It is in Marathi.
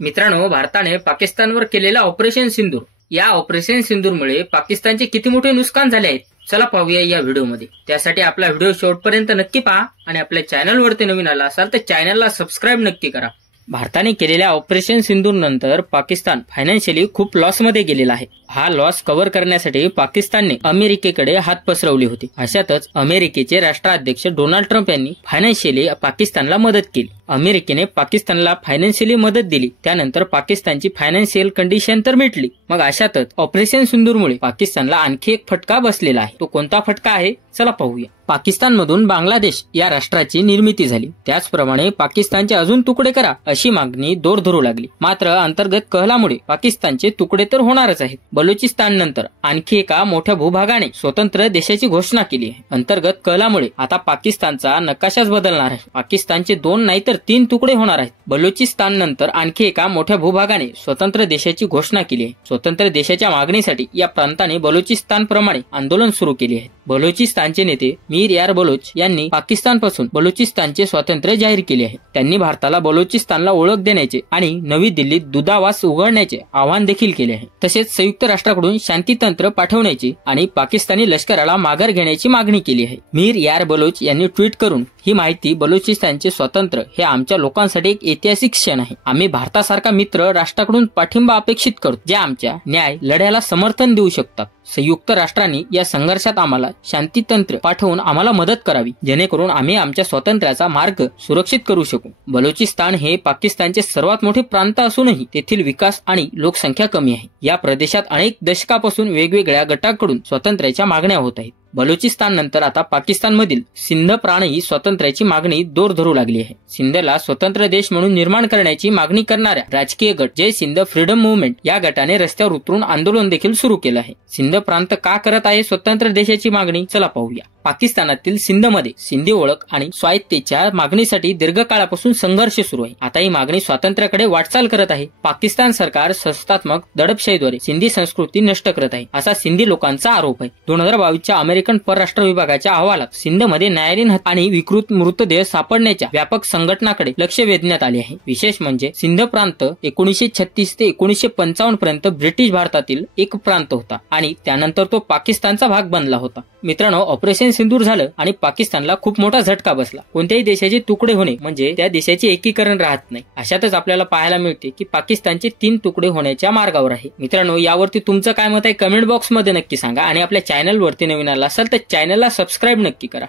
मित्रांनो, भारताने पाकिस्तानवर केलेला ऑपरेशन सिंदूर, या ऑपरेशन सिंदूरमुळे पाकिस्तानचे किती मोठे नुकसान झाले आहेत चला पाहूया या व्हिडिओमध्ये। त्यासाठी आपला व्हिडिओ शेवटपर्यंत नक्की पहा आणि आपल्या चॅनलवरती नवीन आला असाल तर चॅनलला सबस्क्राइब नक्की करा। भारताने केलेल्या ऑपरेशन सिंदूर नंतर पाकिस्तान फायनान्शियली खूप लॉस मध्ये गेलेला आहे। हा लॉस कव्हर करण्यासाठी पाकिस्तानने अमेरिकेकडे हात पसरवले होते। अशातच अमेरिकेचे राष्ट्राध्यक्ष डोनाल्ड ट्रम्प यांनी फायनान्शियली पाकिस्तानला मदत केली। अमेरिकेने पाकिस्तानला फायनान्शियली मदत दिली, त्यानंतर पाकिस्तानची फायनान्शियल कंडिशन तर मिटली। मग अशातच ऑपरेशन सिंदूरमुळे पाकिस्तानला आणखी एक फटका बसलेला आहे। तो कोणता फटका आहे चला पाहूया। पाकिस्तानमधून बांगलादेश या राष्ट्राची निर्मिती झाली, त्याचप्रमाणे पाकिस्तानचे अजून तुकडे करा अशी मागणी दूर धरू लागली। मात्र अंतर्गत कलहामुळे पाकिस्तानचे तुकडे तर होणारच आहेत। बलुचिस्तान नंतर आणखी एका मोठ्या भूभागाने स्वतंत्र देशाची घोषणा केली आहे। अंतर्गत कलहामुळे आता पाकिस्तानचा नकाशाच बदलणार आहे। पाकिस्तानचे 2 नाहीतर 3 तुकडे होणार आहेत। बलुचिस्तान नंतर आणखी एका मोठ्या भूभागाने स्वतंत्र देशाची घोषणा केली आहे। स्वतंत्र देशाच्या मागणीसाठी या प्रांताने बलुचिस्तान प्रमाणे आंदोलन सुरू केले आहे। बलुचिस्तानचे नेते मीर यार बलोच यांनी पाकिस्तानपासून बलुचिस्तानचे स्वातंत्र्य जाहीर केले आहे। त्यांनी भारताला बलुचिस्तानला ओळख देण्याचे आणि नवी दिल्लीत दूतावास उघडण्याचे आवाहन देखील केले आहे। तसेच संयुक्त राष्ट्राकडून शांतीतंत्र पाठवण्याची आणि पाकिस्तानी लष्कराला माघार घेण्याची मागणी केली आहे। मीर यार बलोच यांनी ट्विट करून ही माहिती, बलुचिस्तानचे स्वातंत्र्य हे आमच्या लोकांसाठी एक ऐतिहासिक क्षण आहे। आम्ही भारतासारखा मित्र राष्ट्राकडून पाठिंबा अपेक्षित करतो, जे आमच्या न्याय लढ्याला समर्थन देऊ शकतात। संयुक्त राष्ट्रांनी या संघर्षात आम्हाला शांतीतंत्र पाठवून आम्हाला मदत करावी, जेणेकरून आम्ही आमच्या स्वातंत्र्याचा मार्ग सुरक्षित करू शकू। बलुचिस्तान हे पाकिस्तानचे सर्वात मोठे प्रांत असूनही तेथील विकास आणि लोकसंख्या कमी आहे। या प्रदेशात अनेक दशकापासून वेगवेगळ्या गटांकडून स्वातंत्र्याच्या मागण्या होत आहेत। बलुचिस्तान नंतर आता पाकिस्तानमधील सिंध प्रांतही स्वातंत्र्याची मागणी दूर धरू लागली आहे। सिंधला स्वतंत्र देश म्हणून निर्माण करण्याची मागणी करणाऱ्या राजकीय गट जय सिंध फ्रीडम मुव्हमेंट या गटाने रस्त्यावर उतरून आंदोलन देखील सुरू केलं आहे। सिंध प्रांत का करत आहे स्वतंत्र देशाची मागणी चला पाहूया। पाकिस्तानातील सिंधमध्ये सिंधी ओळख आणि स्वायत्तेच्या मागणीसाठी दीर्घकाळापासून संघर्ष सुरू आहे। आता ही मागणी स्वातंत्र्याकडे वाटचाल करत आहे। पाकिस्तान सरकार संस्थात्मक दडपशाहीद्वारे सिंधी संस्कृती नष्ट करत आहे, असा सिंधी लोकांचा आरोप आहे। 2022च्या अमेरिकन परराष्ट्र विभागाच्या अहवालात सिंधमध्ये न्यायालयीन आणि विकृत मृतदेह सापडण्याच्या व्यापक संघटनाकडे लक्ष वेधण्यात आले आहे। विशेष म्हणजे सिंध प्रांत 1936 ते 1955 पर्यंत ब्रिटिश भारतातील एक प्रांत होता आणि त्यानंतर तो पाकिस्तानचा भाग बनला होता। मित्रांनो, ऑपरेशन सिंदूर झालं आणि पाकिस्तानला खूप मोठा झटका बसला। कोणत्याही देशाचे तुकडे होणे म्हणजे त्या देशाचे एकीकरण राहत नाही। अशातच आपल्याला पाहायला मिळते की पाकिस्तानचे 3 तुकडे होण्याच्या मार्गावर आहे। मित्रांनो, यावरती तुमचं काय मत आहे कमेंट बॉक्स मध्ये नक्की सांगा आणि आपल्या चॅनलवरती नवीन आला असाल तर चॅनलला सबस्क्राइब नक्की करा।